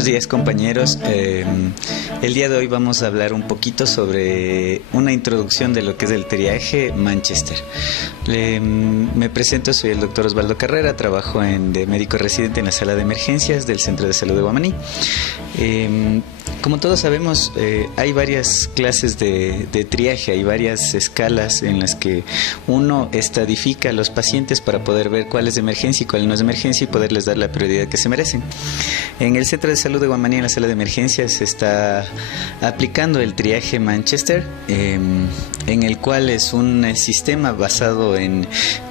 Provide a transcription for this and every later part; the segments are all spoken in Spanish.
Buenos días, compañeros. El día de hoy vamos a hablar un poquito sobre una introducción de lo que es el triaje Manchester. Me presento, soy el doctor Osvaldo Carrera, trabajo de médico residente en la sala de emergencias del Centro de Salud de Guamaní. Como todos sabemos, hay varias clases de triaje, hay varias escalas en las que uno estadifica a los pacientes para poder ver cuál es de emergencia y cuál no es de emergencia y poderles dar la prioridad que se merecen. En el Centro de Salud de Guamaní, en la sala de emergencias, se está aplicando el triaje Manchester, en el cual es un sistema basado en...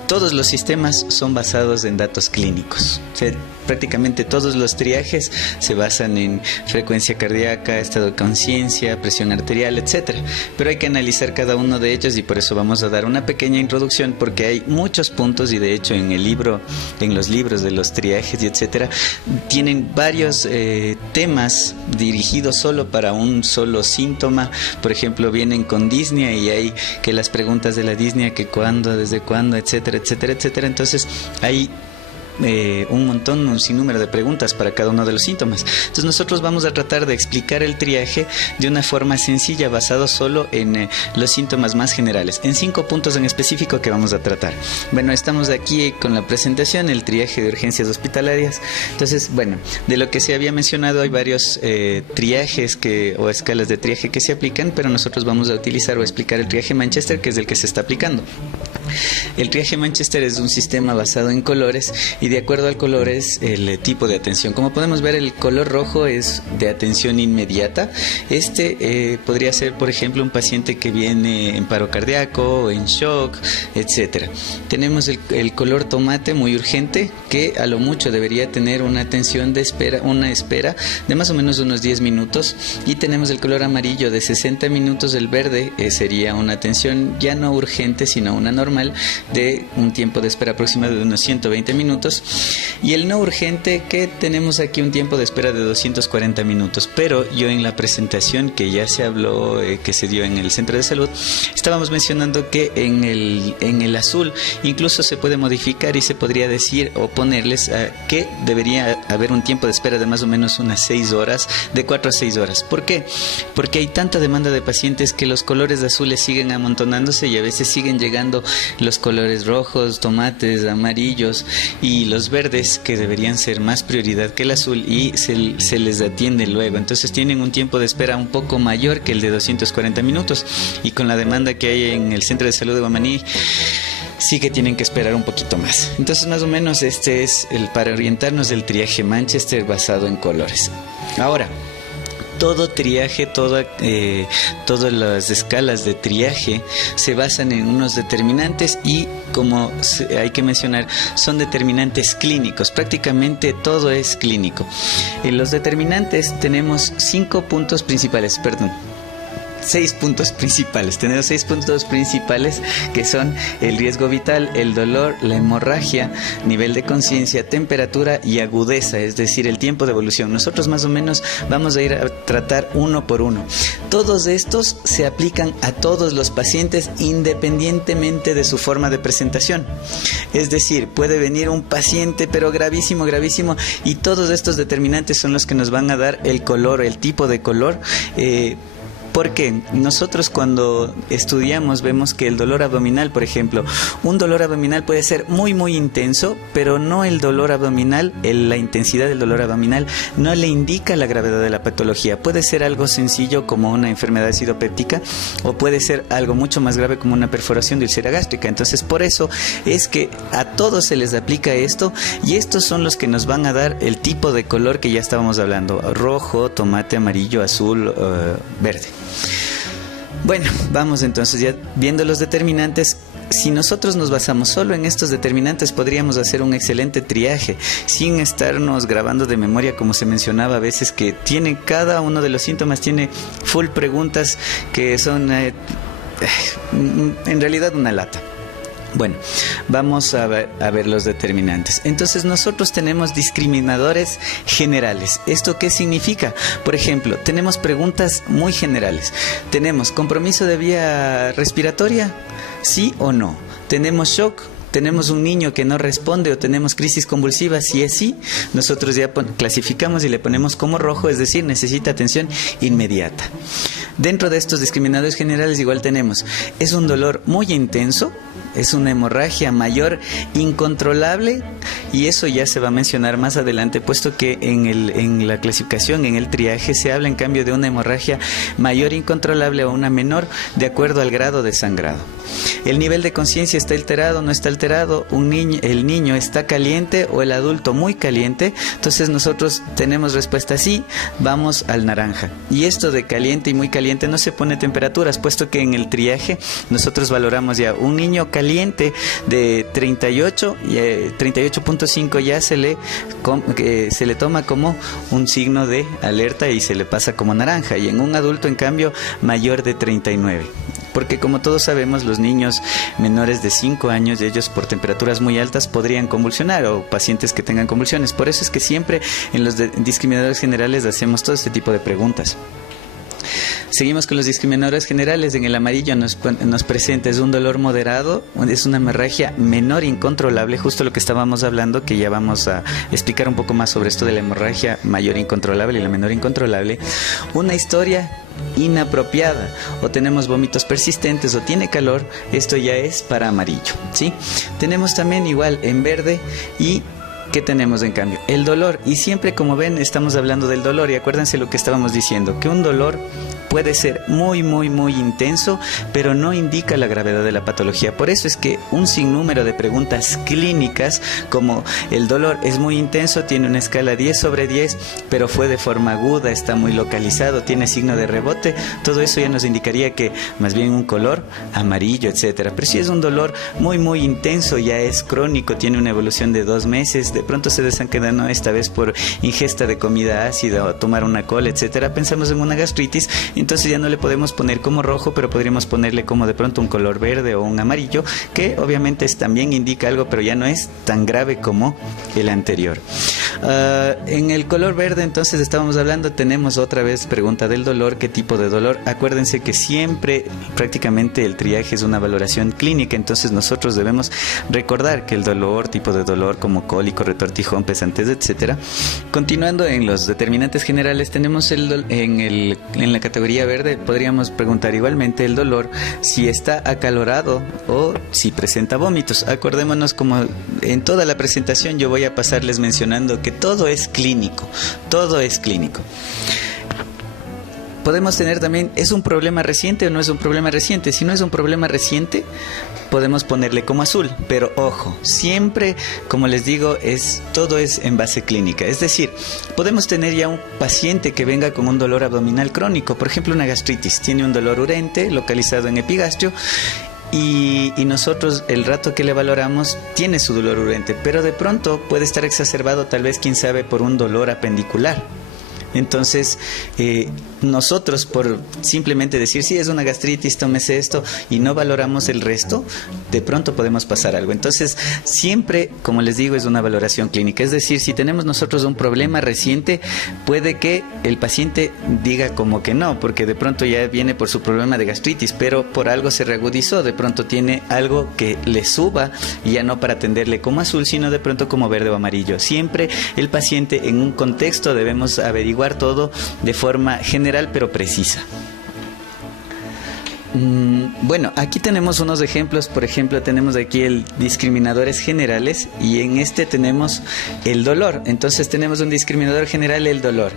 Todos los sistemas son basados en datos clínicos. O sea, prácticamente todos los triajes se basan en frecuencia cardíaca, estado de conciencia, presión arterial, etc. Pero hay que analizar cada uno de ellos y por eso vamos a dar una pequeña introducción, porque hay muchos puntos y de hecho en el libro, en los libros de los triajes y etc., tienen varios temas dirigidos solo para un solo síntoma. Por ejemplo, vienen con disnea y hay que las preguntas de la disnea, que cuándo, desde cuándo, etcétera, etcétera, etcétera. Entonces hay un sinnúmero de preguntas para cada uno de los síntomas. Entonces nosotros vamos a tratar de explicar el triaje de una forma sencilla, basado solo en los síntomas más generales, en 5 puntos en específico que vamos a tratar. Bueno, estamos aquí con la presentación, el triaje de urgencias hospitalarias. Entonces, bueno, de lo que se había mencionado, hay varios triajes o escalas de triaje que se aplican, pero nosotros vamos a utilizar o explicar el triaje Manchester, que es el que se está aplicando. El triaje Manchester es un sistema basado en colores y de acuerdo al color es el tipo de atención. Como podemos ver, el color rojo es de atención inmediata. Podría ser, por ejemplo, un paciente que viene en paro cardíaco, en shock, etcétera. Tenemos el color tomate, muy urgente, que a lo mucho debería tener una atención de espera, una espera de más o menos unos 10 minutos. Y tenemos el color amarillo de 60 minutos. El verde sería una atención ya no urgente, sino una normal, de un tiempo de espera aproximado de unos 120 minutos. Y el no urgente, que tenemos aquí un tiempo de espera de 240 minutos. Pero yo en la presentación que ya se habló, que se dio en el centro de salud, estábamos mencionando que en el azul incluso se puede modificar y se podría decir o ponerles que debería haber un tiempo de espera de más o menos unas 6 horas, de 4 a 6 horas. ¿Por qué? Porque hay tanta demanda de pacientes que los colores azules siguen amontonándose y a veces siguen llegando los colores rojos, tomates, amarillos y los verdes, que deberían ser más prioridad que el azul, y se les atiende luego. Entonces tienen un tiempo de espera un poco mayor que el de 240 minutos, y con la demanda que hay en el Centro de Salud de Guamaní, sí que tienen que esperar un poquito más. Entonces, más o menos este es para orientarnos del triaje Manchester basado en colores. Ahora, todo triaje, todas las escalas de triaje se basan en unos determinantes y, como hay que mencionar, son determinantes clínicos. Prácticamente todo es clínico. En los determinantes tenemos 6 puntos principales, Tenemos 6 puntos principales, que son el riesgo vital, el dolor, la hemorragia, nivel de conciencia, temperatura y agudeza, es decir, el tiempo de evolución. Nosotros más o menos vamos a ir a tratar uno por uno. Todos estos se aplican a todos los pacientes independientemente de su forma de presentación. Es decir, puede venir un paciente pero gravísimo, y todos estos determinantes son los que nos van a dar el color, el tipo de color. Porque nosotros cuando estudiamos vemos que el dolor abdominal, por ejemplo, un dolor abdominal puede ser muy muy intenso, pero no el dolor abdominal, la intensidad del dolor abdominal no le indica la gravedad de la patología. Puede ser algo sencillo como una enfermedad acidopéptica, o puede ser algo mucho más grave como una perforación de úlcera gástrica. Entonces, por eso es que a todos se les aplica esto, y estos son los que nos van a dar el tipo de color que ya estábamos hablando: rojo, tomate, amarillo, azul, verde. Bueno, vamos entonces ya viendo los determinantes. Si nosotros nos basamos solo en estos determinantes, podríamos hacer un excelente triaje sin estarnos grabando de memoria, como se mencionaba a veces, que tiene cada uno de los síntomas, tiene full preguntas que son en realidad una lata. Bueno, vamos a ver los determinantes. Entonces, nosotros tenemos discriminadores generales. ¿Esto qué significa? Por ejemplo, tenemos preguntas muy generales. Tenemos compromiso de vía respiratoria, ¿sí o no? Tenemos shock, tenemos un niño que no responde o tenemos crisis convulsiva, si es sí, nosotros ya clasificamos y le ponemos como rojo, es decir, necesita atención inmediata. Dentro de estos discriminadores generales igual tenemos, es un dolor muy intenso, es una hemorragia mayor, incontrolable, y eso ya se va a mencionar más adelante, puesto que en la clasificación, en el triaje, se habla en cambio de una hemorragia mayor incontrolable o una menor, de acuerdo al grado de sangrado. El nivel de conciencia está alterado, no está alterado, el niño está caliente o el adulto muy caliente, entonces nosotros tenemos respuesta sí, vamos al naranja. Y esto de caliente y muy caliente no se pone temperaturas, puesto que en el triaje nosotros valoramos ya un niño caliente de 38 y 38.5 ya se le toma como un signo de alerta y se le pasa como naranja, y en un adulto en cambio mayor de 39. Porque como todos sabemos, los niños menores de 5 años, ellos por temperaturas muy altas podrían convulsionar, o pacientes que tengan convulsiones. Por eso es que siempre en los discriminadores generales hacemos todo este tipo de preguntas. Seguimos con los discriminadores generales. En el amarillo nos presenta es un dolor moderado, es una hemorragia menor incontrolable, justo lo que estábamos hablando, que ya vamos a explicar un poco más sobre esto de la hemorragia mayor incontrolable y la menor incontrolable. Una historia inapropiada, o tenemos vómitos persistentes o tiene calor, esto ya es para amarillo, ¿sí? Tenemos también igual en verde. Y ¿qué tenemos en cambio? El dolor. Y siempre, como ven, estamos hablando del dolor, y acuérdense lo que estábamos diciendo, que un dolor puede ser muy, muy, muy intenso, pero no indica la gravedad de la patología. Por eso es que un sinnúmero de preguntas clínicas, como el dolor es muy intenso, tiene una escala 10/10, pero fue de forma aguda, está muy localizado, tiene signo de rebote, todo eso ya nos indicaría que más bien un color amarillo, etcétera. Pero si es un dolor muy, muy intenso, ya es crónico, tiene una evolución de 2 meses, de pronto se desencadenó esta vez por ingesta de comida ácida o tomar una cola, etcétera, pensamos en una gastritis, entonces ya no le podemos poner como rojo, pero podríamos ponerle como de pronto un color verde o un amarillo, que obviamente también indica algo, pero ya no es tan grave como el anterior. En el color verde, entonces estábamos hablando, tenemos otra vez pregunta del dolor, ¿qué tipo de dolor? Acuérdense que siempre prácticamente el triaje es una valoración clínica, entonces nosotros debemos recordar que el dolor, tipo de dolor como cólico, retortijón, pesantez, etcétera. Continuando en los determinantes generales, tenemos en la categoría verde, podríamos preguntar igualmente el dolor, si está acalorado o si presenta vómitos. Acordémonos, como en toda la presentación yo voy a pasarles mencionando que todo es clínico, todo es clínico. Podemos tener también, ¿es un problema reciente o no es un problema reciente? Si no es un problema reciente, podemos ponerle como azul, pero ojo, siempre, como les digo, todo es en base clínica. Es decir, podemos tener ya un paciente que venga con un dolor abdominal crónico, por ejemplo una gastritis, tiene un dolor urente localizado en epigastrio, y nosotros el rato que le valoramos tiene su dolor urente, pero de pronto puede estar exacerbado, tal vez, quién sabe, por un dolor apendicular. Entonces, nosotros por simplemente decir sí, es una gastritis, tómese esto, y no valoramos el resto, de pronto podemos pasar algo. Entonces, siempre, como les digo, es una valoración clínica. Es decir, si tenemos nosotros un problema reciente, puede que el paciente diga como que no, porque de pronto ya viene por su problema de gastritis, pero por algo se reagudizó, de pronto tiene algo que le suba, y ya no para atenderle como azul, sino de pronto como verde o amarillo. Siempre el paciente, en un contexto, debemos averiguar todo de forma general pero precisa. Bueno, aquí tenemos unos ejemplos. Por ejemplo, tenemos aquí el discriminadores generales, y en este tenemos el dolor. Entonces tenemos un discriminador general, el dolor.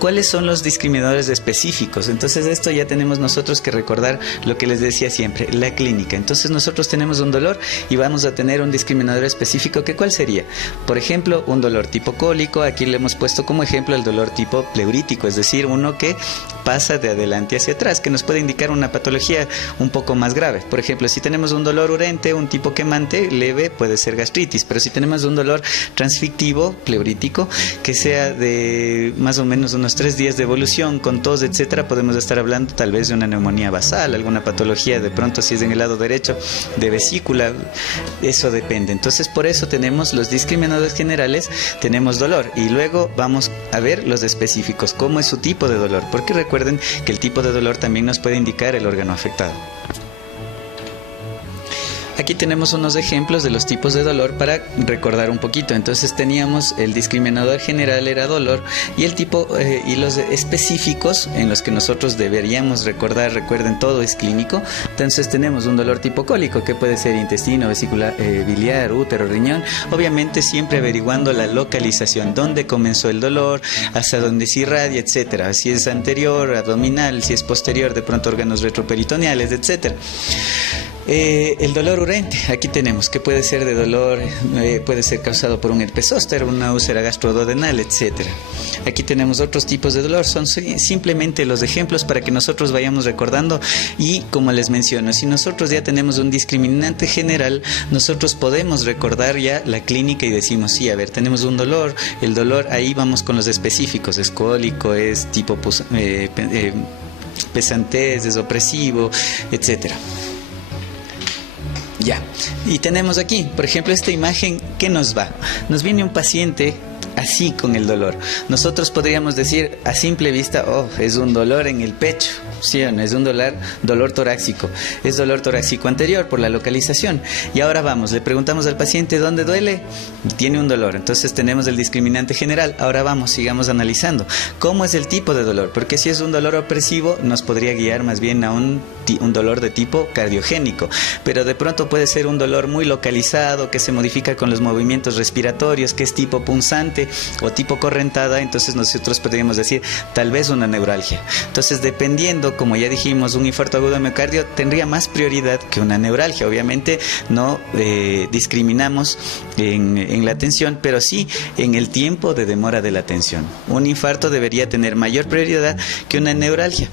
¿Cuáles son los discriminadores específicos? Entonces esto ya tenemos nosotros que recordar lo que les decía siempre, la clínica. Entonces nosotros tenemos un dolor y vamos a tener un discriminador específico, que ¿cuál sería? Por ejemplo, un dolor tipo cólico. Aquí le hemos puesto como ejemplo el dolor tipo pleurítico, es decir, uno que pasa de adelante hacia atrás, que nos puede indicar una patología un poco más grave. Por ejemplo, si tenemos un dolor urente, un tipo quemante leve, puede ser gastritis, pero si tenemos un dolor transfictivo, pleurítico, que sea de más o menos unos 3 días de evolución, con tos, etcétera, podemos estar hablando tal vez de una neumonía basal, alguna patología, de pronto si es en el lado derecho, de vesícula, eso depende. Entonces, por eso tenemos los discriminadores generales, tenemos dolor, y luego vamos a ver los específicos, cómo es su tipo de dolor, porque recuerden que el tipo de dolor también nos puede indicar el órgano afectado. Aquí tenemos unos ejemplos de los tipos de dolor para recordar un poquito. Entonces teníamos el discriminador general era dolor y el tipo y los específicos en los que nosotros deberíamos recordar, recuerden, todo es clínico. Entonces tenemos un dolor tipo cólico que puede ser intestino, vesícula biliar, útero, riñón. Obviamente siempre averiguando la localización, dónde comenzó el dolor, hasta dónde se irradia, etcétera. Si es anterior, abdominal, si es posterior, de pronto órganos retroperitoneales, etcétera. El dolor urente, aquí tenemos que puede ser de dolor, puede ser causado por un herpes zóster, una úlcera gastroduodenal, etcétera. Aquí tenemos otros tipos de dolor, son simplemente los ejemplos para que nosotros vayamos recordando. Y como les menciono, si nosotros ya tenemos un discriminante general, nosotros podemos recordar ya la clínica y decimos, sí, a ver, tenemos un dolor, el dolor, ahí vamos con los específicos, es cólico, es tipo pesantez, es opresivo, etcétera. Ya, y tenemos aquí, por ejemplo, esta imagen que nos viene un paciente así con el dolor. Nosotros podríamos decir a simple vista, oh, es un dolor en el pecho, ¿sí o no? Es un dolor torácico, es dolor torácico anterior por la localización. Y ahora vamos, le preguntamos al paciente dónde duele, tiene un dolor, entonces tenemos el discriminante general. Ahora vamos, sigamos analizando cómo es el tipo de dolor, porque si es un dolor opresivo nos podría guiar más bien a un dolor de tipo cardiogénico, pero de pronto puede ser un dolor muy localizado que se modifica con los movimientos respiratorios, que es tipo punzante o tipo correntada. Entonces nosotros podríamos decir tal vez una neuralgia. Entonces, dependiendo, como ya dijimos, un infarto agudo de miocardio tendría más prioridad que una neuralgia. Obviamente no discriminamos en la atención, pero sí en el tiempo de demora de la atención. Un infarto debería tener mayor prioridad que una neuralgia.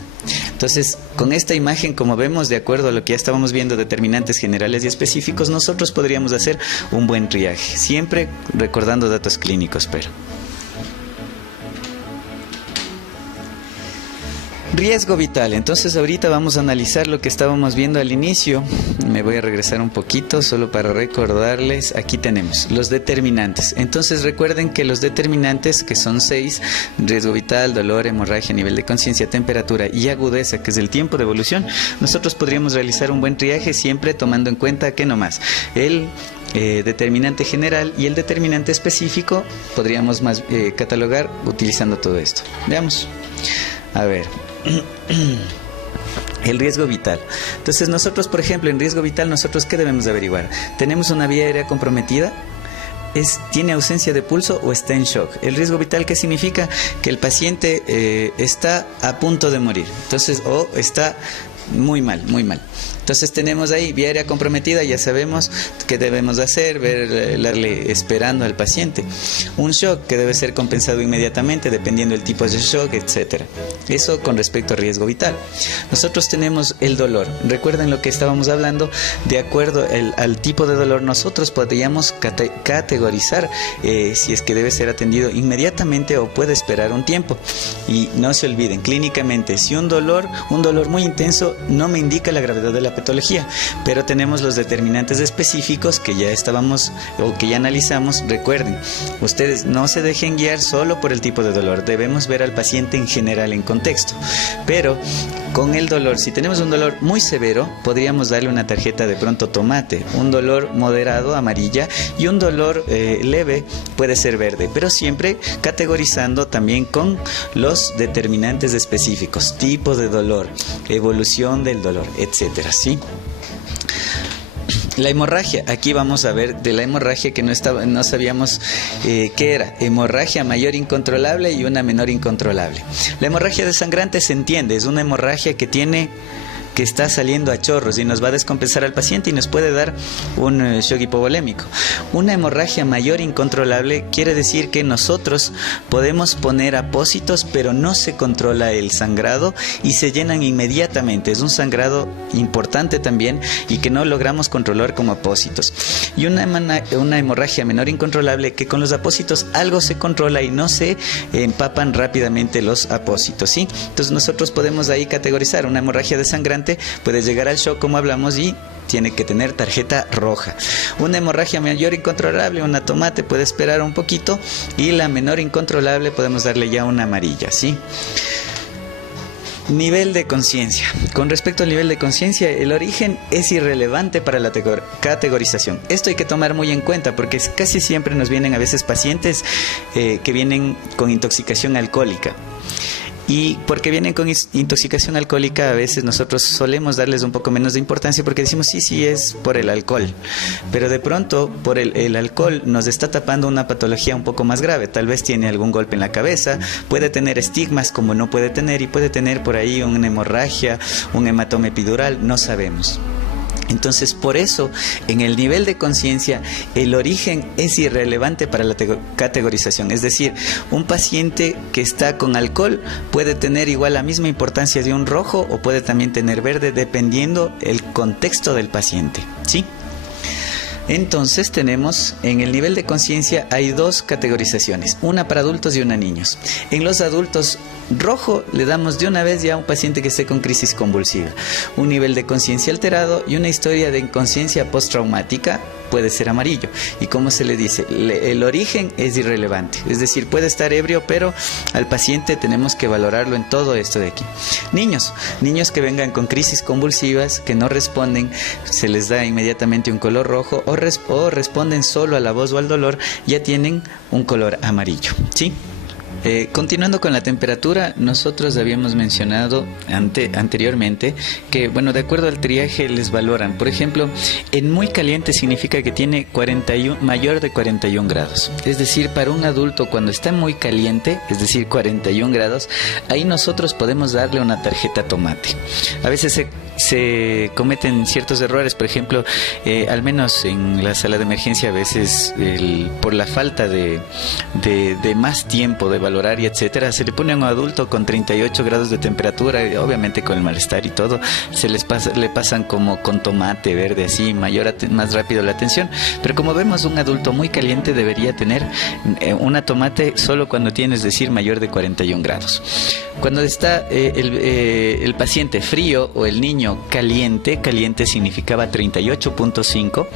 Entonces, con esta imagen, como vemos, de acuerdo a lo que ya estábamos viendo, determinantes generales y específicos, nosotros podríamos hacer un buen triaje, siempre recordando datos clínicos, pero... Riesgo vital. Entonces ahorita vamos a analizar lo que estábamos viendo al inicio. Me voy a regresar un poquito solo para recordarles. Aquí tenemos los determinantes. Entonces recuerden que los determinantes, que son 6, riesgo vital, dolor, hemorragia, nivel de conciencia, temperatura y agudeza, que es el tiempo de evolución, nosotros podríamos realizar un buen triaje siempre tomando en cuenta que nomás el determinante general y el determinante específico podríamos más catalogar utilizando todo esto. Veamos. A ver. El riesgo vital. Entonces nosotros, por ejemplo, en riesgo vital, nosotros ¿qué debemos averiguar? ¿Tenemos una vía aérea comprometida? ¿Tiene ausencia de pulso o está en shock? El riesgo vital, ¿qué significa? Que el paciente está a punto de morir. Entonces, o está muy mal, muy mal. Entonces tenemos ahí vía aérea comprometida, ya sabemos qué debemos hacer, darle esperando al paciente. Un shock que debe ser compensado inmediatamente dependiendo del tipo de shock, etcétera. Eso con respecto a riesgo vital. Nosotros tenemos el dolor. Recuerden lo que estábamos hablando, de acuerdo al tipo de dolor nosotros podríamos categorizar si es que debe ser atendido inmediatamente o puede esperar un tiempo. Y no se olviden, clínicamente, si un dolor muy intenso no me indica la gravedad de la patología, pero tenemos los determinantes específicos que ya estábamos o que ya analizamos. Recuerden, ustedes no se dejen guiar solo por el tipo de dolor, debemos ver al paciente en general, en contexto. Pero con el dolor, si tenemos un dolor muy severo, podríamos darle una tarjeta de pronto tomate, un dolor moderado, amarilla, y un dolor leve puede ser verde, pero siempre categorizando también con los determinantes específicos, tipo de dolor, evolución del dolor, etcétera, ¿sí? La hemorragia, aquí vamos a ver de la hemorragia que no sabíamos qué era. Hemorragia mayor incontrolable y una menor incontrolable. La hemorragia desangrante se entiende, es una hemorragia que está saliendo a chorros y nos va a descompensar al paciente y nos puede dar un shock hipovolémico. Una hemorragia mayor incontrolable quiere decir que nosotros podemos poner apósitos, pero no se controla el sangrado y se llenan inmediatamente. Es un sangrado importante también y que no logramos controlar como apósitos. Y una hemorragia menor incontrolable que con los apósitos algo se controla y no se empapan rápidamente los apósitos, ¿sí? Entonces nosotros podemos ahí categorizar una hemorragia desangrante. Puede llegar al shock, como hablamos, y tiene que tener tarjeta roja. Una hemorragia mayor incontrolable, una tomate, puede esperar un poquito, y la menor incontrolable podemos darle ya una amarilla, ¿sí? Nivel de conciencia. Con respecto al nivel de conciencia, el origen es irrelevante para la categorización. Esto hay que tomar muy en cuenta porque casi siempre nos vienen a veces pacientes que vienen con intoxicación alcohólica. Y porque vienen con intoxicación alcohólica, a veces nosotros solemos darles un poco menos de importancia porque decimos sí, es por el alcohol. Pero de pronto, por el alcohol nos está tapando una patología un poco más grave. Tal vez tiene algún golpe en la cabeza, puede tener estigmas como no puede tener y puede tener por ahí una hemorragia, un hematoma epidural, no sabemos. Entonces, por eso, en el nivel de conciencia, el origen es irrelevante para la categorización. Es decir, un paciente que está con alcohol puede tener igual la misma importancia de un rojo o puede también tener verde, dependiendo el contexto del paciente, ¿sí? Entonces tenemos, en el nivel de conciencia hay dos categorizaciones, una para adultos y una a niños. En los adultos, rojo le damos de una vez ya a un paciente que esté con crisis convulsiva, un nivel de conciencia alterado y una historia de inconsciencia postraumática puede ser amarillo. Y como se le dice, el origen es irrelevante, es decir, puede estar ebrio, pero al paciente tenemos que valorarlo en todo esto de aquí. Niños que vengan con crisis convulsivas, que no responden, se les da inmediatamente un color rojo o responden solo a la voz o al dolor, ya tienen un color amarillo, ¿sí? Continuando con la temperatura, nosotros habíamos mencionado anteriormente que, bueno, de acuerdo al triaje les valoran. Por ejemplo, en muy caliente significa que tiene mayor de 41 grados. Es decir, para un adulto cuando está muy caliente, es decir, 41 grados, ahí nosotros podemos darle una tarjeta tomate. A veces se cometen ciertos errores, por ejemplo, al menos en la sala de emergencia, a veces por la falta de más tiempo de valorar y etcétera, se le pone a un adulto con 38 grados de temperatura, y obviamente con el malestar y todo, le pasan como con tomate verde, así, más rápido la atención. Pero como vemos, un adulto muy caliente debería tener una tomate solo cuando tiene, es decir, mayor de 41 grados. Cuando está el paciente frío o el niño caliente significaba 38.5.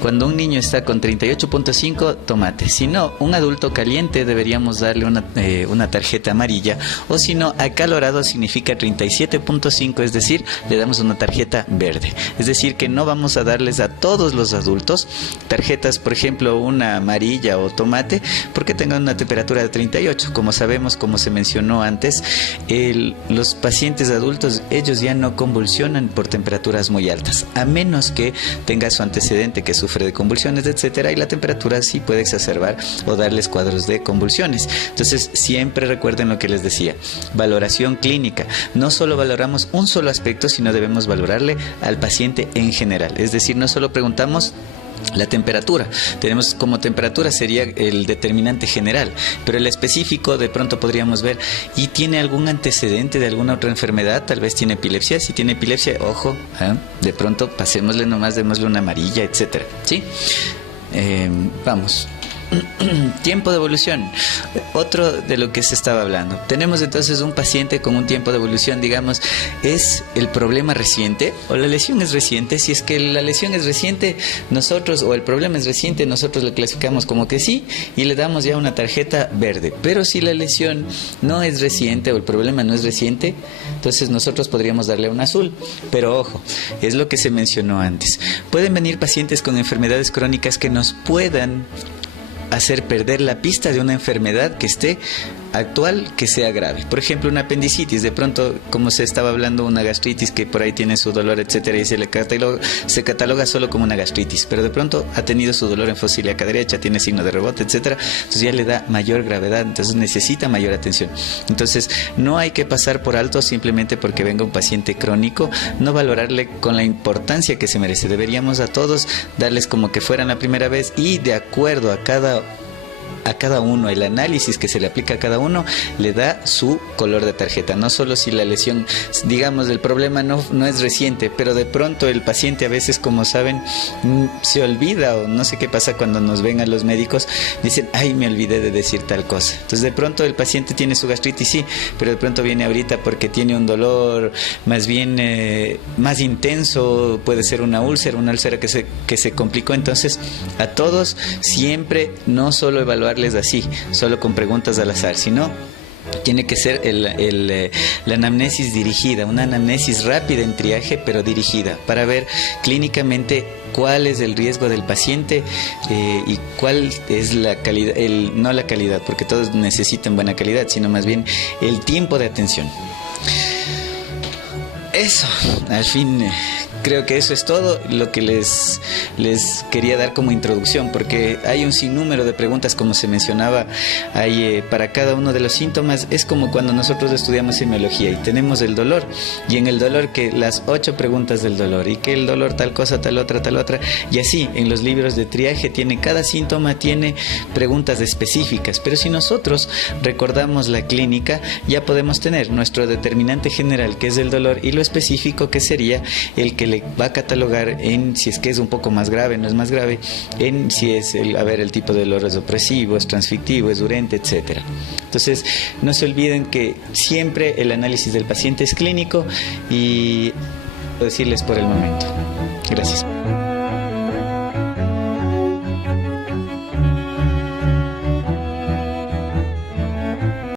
Cuando un niño está con 38.5, tomate. Si no, un adulto caliente deberíamos darle una tarjeta amarilla, o si no, acalorado significa 37.5, es decir, le damos una tarjeta verde. Es decir, que no vamos a darles a todos los adultos tarjetas, por ejemplo, una amarilla o tomate, porque tengan una temperatura de 38. Como sabemos, como se mencionó antes, los pacientes adultos, ellos ya no convulsionan por temperaturas muy altas, a menos que tenga su antecedente que sufre de convulsiones, etcétera, y la temperatura sí puede exacerbar o darles cuadros de convulsiones. Entonces, siempre recuerden lo que les decía, valoración clínica. No solo valoramos un solo aspecto, sino debemos valorarle al paciente en general. Es decir, no solo preguntamos la temperatura, tenemos como temperatura sería el determinante general, pero el específico de pronto podríamos ver, ¿y tiene algún antecedente de alguna otra enfermedad? Tal vez tiene epilepsia. Si tiene epilepsia, ojo, de pronto pasémosle nomás, démosle una amarilla, etcétera, ¿sí? Vamos. Tiempo de evolución, otro de lo que se estaba hablando. Tenemos entonces un paciente con un tiempo de evolución, digamos, ¿es el problema reciente o la lesión es reciente? Si es que la lesión es reciente, nosotros, o el problema es reciente, nosotros lo clasificamos como que sí y le damos ya una tarjeta verde. Pero si la lesión no es reciente o el problema no es reciente, entonces nosotros podríamos darle un azul. Pero ojo, es lo que se mencionó antes. Pueden venir pacientes con enfermedades crónicas que nos puedan hacer perder la pista de una enfermedad que esté actual, que sea grave. Por ejemplo, una apendicitis, de pronto, como se estaba hablando, una gastritis que por ahí tiene su dolor, etcétera, y se cataloga solo como una gastritis, pero de pronto ha tenido su dolor en fosa ilíaca derecha, tiene signo de rebote, etcétera, entonces ya le da mayor gravedad, entonces necesita mayor atención. Entonces, no hay que pasar por alto simplemente porque venga un paciente crónico, no valorarle con la importancia que se merece. Deberíamos a todos darles como que fueran la primera vez y de acuerdo a cada uno, el análisis que se le aplica a cada uno le da su color de tarjeta. No solo si la lesión, digamos, el problema no es reciente, pero de pronto el paciente a veces, como saben, se olvida, o no sé qué pasa cuando nos ven a los médicos, dicen, ay, me olvidé de decir tal cosa. Entonces de pronto el paciente tiene su gastritis, sí, pero de pronto viene ahorita porque tiene un dolor más bien más intenso, puede ser una úlcera que se complicó. Entonces a todos siempre no solo evaluarles así, solo con preguntas al azar, sino Tiene que ser la anamnesis dirigida, una anamnesis rápida en triaje, pero dirigida, para ver clínicamente cuál es el riesgo del paciente y cuál es la calidad, no la calidad, porque todos necesitan buena calidad, sino más bien el tiempo de atención. Eso, al fin, creo que eso es todo lo que les quería dar como introducción, porque hay un sinnúmero de preguntas, como se mencionaba, hay para cada uno de los síntomas. Es como cuando nosotros estudiamos semiología y tenemos el dolor, y en el dolor que las 8 preguntas del dolor, y que el dolor tal cosa, tal otra, y así en los libros de triaje cada síntoma tiene preguntas específicas, pero si nosotros recordamos la clínica, ya podemos tener nuestro determinante general, que es el dolor, y lo específico, que sería el que le va a catalogar en si es que es un poco más grave, no es más grave, en si es el tipo de dolor es opresivo, es transfictivo, es urente, etcétera. Entonces, no se olviden que siempre el análisis del paciente es clínico, y decirles por el momento. Gracias.